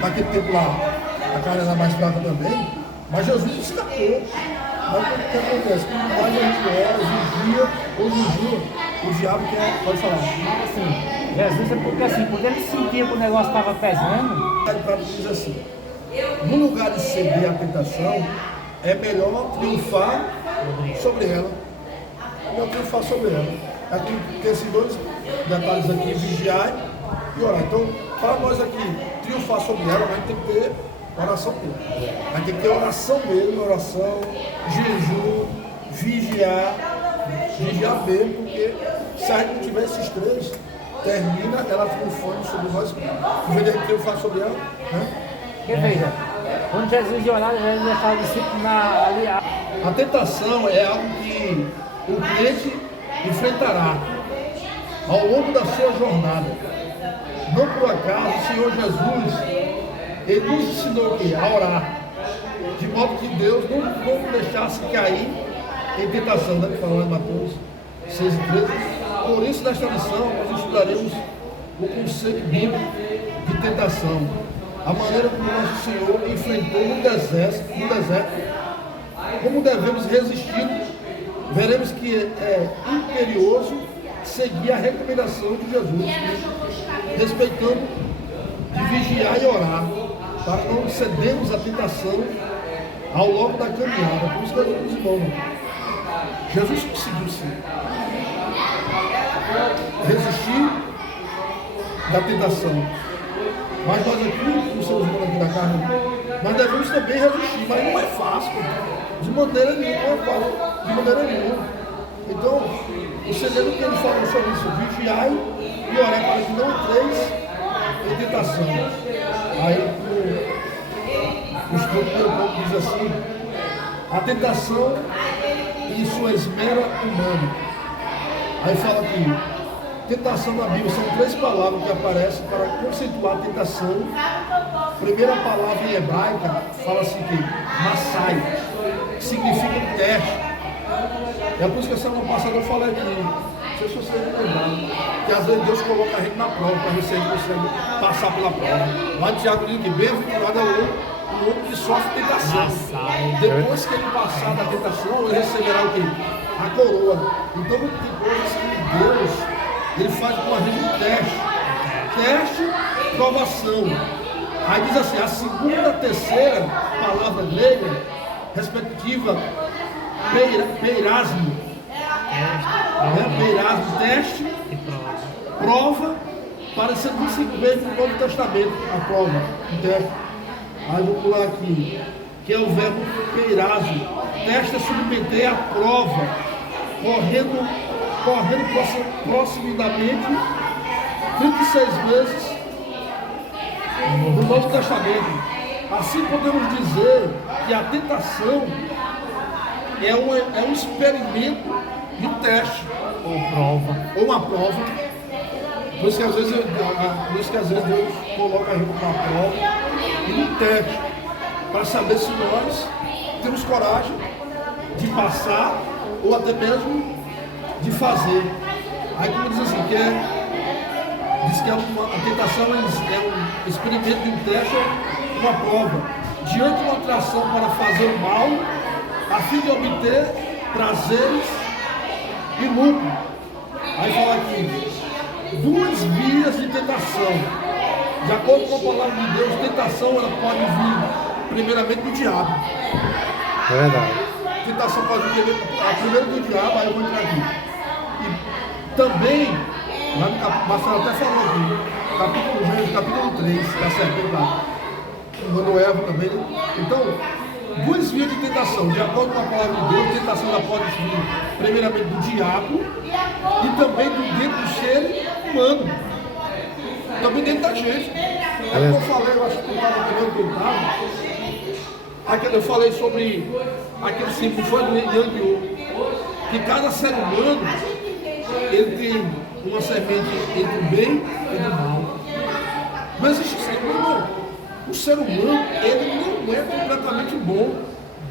naquele tempo lá, a carne era mais fraca também, mas Jesus escapou. Mas o que acontece? Quando mais a gente ora, vigia, ou jejua, o diabo quer, pode falar. Assim, Jesus é porque assim, quando ele sentia que o negócio estava pesando, A Bíblia diz assim, no lugar de ceder à tentação, é melhor triunfar sobre ela. É melhor triunfar sobre ela. Aqui tem esses dois detalhes aqui, vigiar e orar. Então, para nós aqui triunfar sobre ela, a gente tem que ter oração mesmo. A gente tem que ter oração mesmo, oração, jejum, vigiar mesmo, porque se a gente não tiver esses três, termina ela triunfando sobre nós, em vez de a gente triunfar sobre ela, né? porque veja, quando Jesus ia orar, Jesus deixava o discípulo ali. A tentação é algo que o crente enfrentará ao longo da sua jornada. Não por acaso o Senhor Jesus, Ele nos ensinou o quê? A orar. De modo que Deus não nos deixasse cair em tentação, né? Falando em Mateus 6:13. Por isso, nesta lição, nós estudaremos o conceito bíblico de tentação. A maneira como nosso Senhor enfrentou no deserto, como devemos resistir. Veremos que é imperioso seguir a recomendação de Jesus, respeitando de vigiar e orar, para não cedermos à tentação ao longo da caminhada. Por isso que Jesus irmãos, Jesus conseguiu sim resistir da tentação. Mas nós aqui, como seres humanos aqui da carne, nós devemos também resistir, mas não é fácil, de maneira nenhuma, não é fácil, de maneira nenhuma. Então, o segredo que ele falou sobre isso, vigiai e orar para que não entreis em tentação. Aí o estudo primeiro ponto diz assim, a tentação e sua esmera humana. Aí fala aqui, tentação na Bíblia, são três palavras que aparecem para conceituar a tentação. A primeira palavra em hebraica fala assim que massai, que significa teste. É por isso que a semana passada eu falei aqui, não sei se vocês lembraram, que às vezes Deus coloca a gente na prova para ver se a gente consegue passar pela prova. Lá de Tiago diz que bem-aventurado é o homem que sofre tentação. Depois que ele passar da tentação, ele receberá o quê? A coroa. Então tem coisas que Deus, ele faz com a gente um teste, provação. Aí diz assim, a segunda, terceira palavra grega, respectiva, peirasmo, peirasmo, teste, prova, parecendo muito vezes no Novo Testamento, a prova, o teste. Aí vou pular aqui, que é o verbo peirasmo, teste é submeter à prova, correndo proximidamente 36 vezes no Novo Testamento. Assim podemos dizer que a tentação é um experimento de um teste. Ou uma prova. Por isso que às vezes Deus coloca a gente numa prova e num teste, para saber se nós temos coragem de passar ou até mesmo de fazer. Aí como diz assim, diz que a tentação é um experimento de um teste, uma prova, diante de uma atração para fazer o mal, a fim de obter prazeres e lucro. Aí fala aqui, duas vias de tentação. De acordo com a palavra de Deus, tentação ela pode vir primeiramente do diabo. É verdade. Tentação pode vir primeiro do diabo, aí eu vou entrar aqui. E também, lá no Marcelo até falou aqui, capítulo 3, da serpente lá, mandou Eva também, né? Então, duas vias de tentação, de acordo com a palavra de Deus, a tentação ela pode vir primeiramente do diabo e também do dentro do ser humano, também dentro da gente. É como eu falei, eu acho que eu estava querendo, eu falei sobre aquele símbolo foi do Yang, que cada ser humano ele tem uma semente entre o bem e o mal. Mas existe ser humano. O ser humano, ele não é completamente bom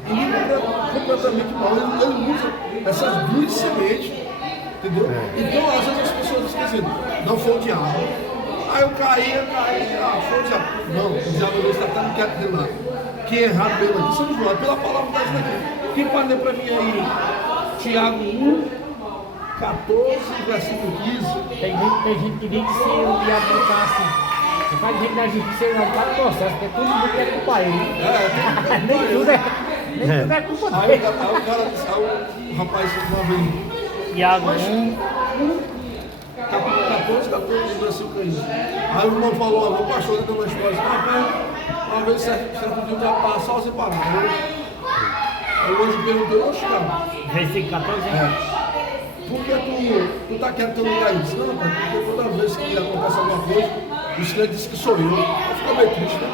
e nem completamente mal. Ele usa essas duas sementes, entendeu? Então, às vezes as pessoas esquecem, não foi o diabo. Aí eu caí, foi o diabo. Não, o diabo às vezes está tão quieto de lá. Que é errado mesmo aqui, São João, é pela palavra dessa daqui. Quem pode ler para mim aí? Tiago 1, 14, versículo 15. Tem gente que diz que se o diabo botar assim. Tem mais gente da gente que você não tá no processo, porque todo mundo quer culpar ele. Nem tudo é culpa Aí dele. o cara disse, aí o rapaz uma vez, Tiago mas 1, capítulo 14, versículo 15. Aí o irmão falou, o pastor dando uma história, rapaz, uma vez certo dia já passar você parar. Aí o anjo perguntou, oxe, cara, versículo 14, hein? por que tu tá querendo teu lugar aí? Eu disse, não, pai, porque toda vez que acontece alguma coisa, os crentes dizem que sou eu. Eu fico meio triste, né?